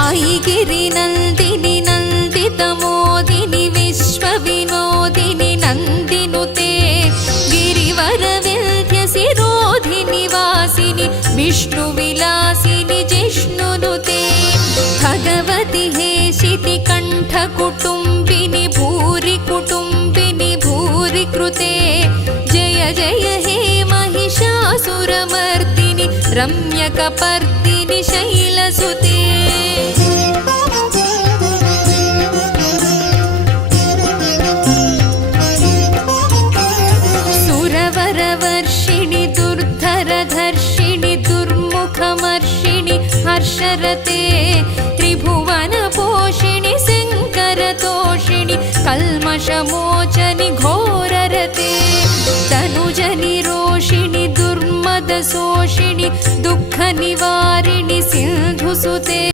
ऐगिरिनन्दिनि नन्दितमोदिनि विश्वविनोदिनि नन्दिनुते गिरिवरविन्ध्यसिरोधिनि वासिनि विष्णुविलासिनि जिष्णुनुते भगवति हेशिति कण्ठकुटुम्बिनि भूरि कुटुम्बिनि भूरि कृते जय जय हे महिषासुरमर्दिनि रम्यकपर्दिनि शैलसुते सुरवरवर्षिणि दुर्धरधर्षिणि दुर्मुखमर्षिणि हर्षरते त्रिभुवनपोषिणि शङ्करतोषिणि कल्मषमोचनि घोररते तनुजनि रोषिणि दुर्मदशोषिणि दुःखनिवारिणि सिन्धुसुते।